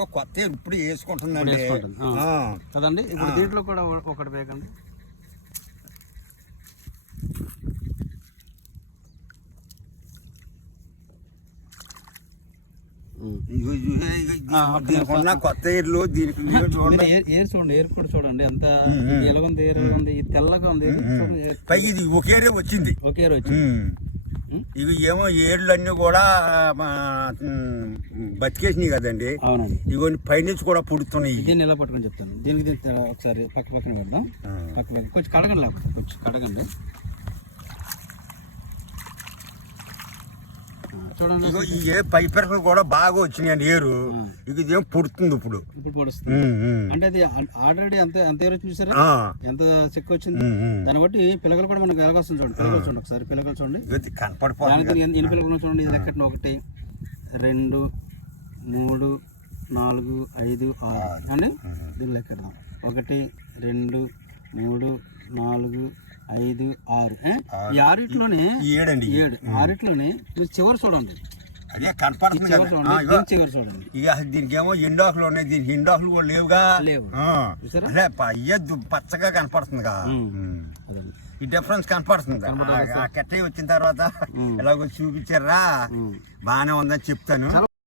ఇదిగో కొత్త ఇప్పుడు వేసుకుంటుందండి కదండి. ఇప్పుడు దీంట్లో కూడా ఒకటి వేయకండి. కొత్త ఏర్లు దీనికి ఏరు చూడండి, ఏరు కూడా చూడండి ఎంత ఎలాగుంది, ఏరు ఉంది, తెల్లగా ఉంది. పైకి ఇది ఒకేరే వచ్చింది, ఒకేరే వచ్చింది. ఇవి ఏమో ఏర్లన్నీ కూడా బతికేసినాయి కదండి. అవునండి. ఇవన్నీ పైనుంచి కూడా పుడుతున్నాయి. దీన్ని ఎలా పట్టుకొని చెప్తాను. దీనికి ఒకసారి పక్కన పెడదాం. కొంచెం కడగండి, లేకపోతే కొంచెం కడగండి. చూడండి, ఏ పై పెరకలు కూడా బాగా వచ్చినాయండి ఏరు. ఇది ఏం పుడుతుంది ఇప్పుడు పొడుస్తుంది. అంటే అది ఆల్రెడీ ఎంత ఏరు వచ్చింది చూసారా, ఎంత చెక్క వచ్చింది. దాన్ని బట్టి పిల్లలు కూడా మనకు ఎలాగొస్తుంది చూడండి. పిల్లలు చూడండి ఒకసారి, పిల్లలు చూడండి కనపడిపోతుంది. ఎన్ని పిల్లలు చూడండి. ఇది ఎక్కడ 1 2 3 4 5 6 అని దీన్ని లెక్కెడదాం. 1 2 3 4 5 6. ఈ 6 6 చివరి చూడండి. అదే కనపడుతుంది. చివరి చూడండి. ఇక దీనికి ఏమో ఎండాకులు ఉన్నాయి, దీనికి ఎండాకులు కూడా లేవుగా. అయ్యే పచ్చగా కనపడుతుంది కదా. ఈ డిఫరెన్స్ కనపడుతుంది. ఆ కట్ట వచ్చిన తర్వాత ఎలాగో చూపించారా, బాగానే ఉందని చెప్తాను.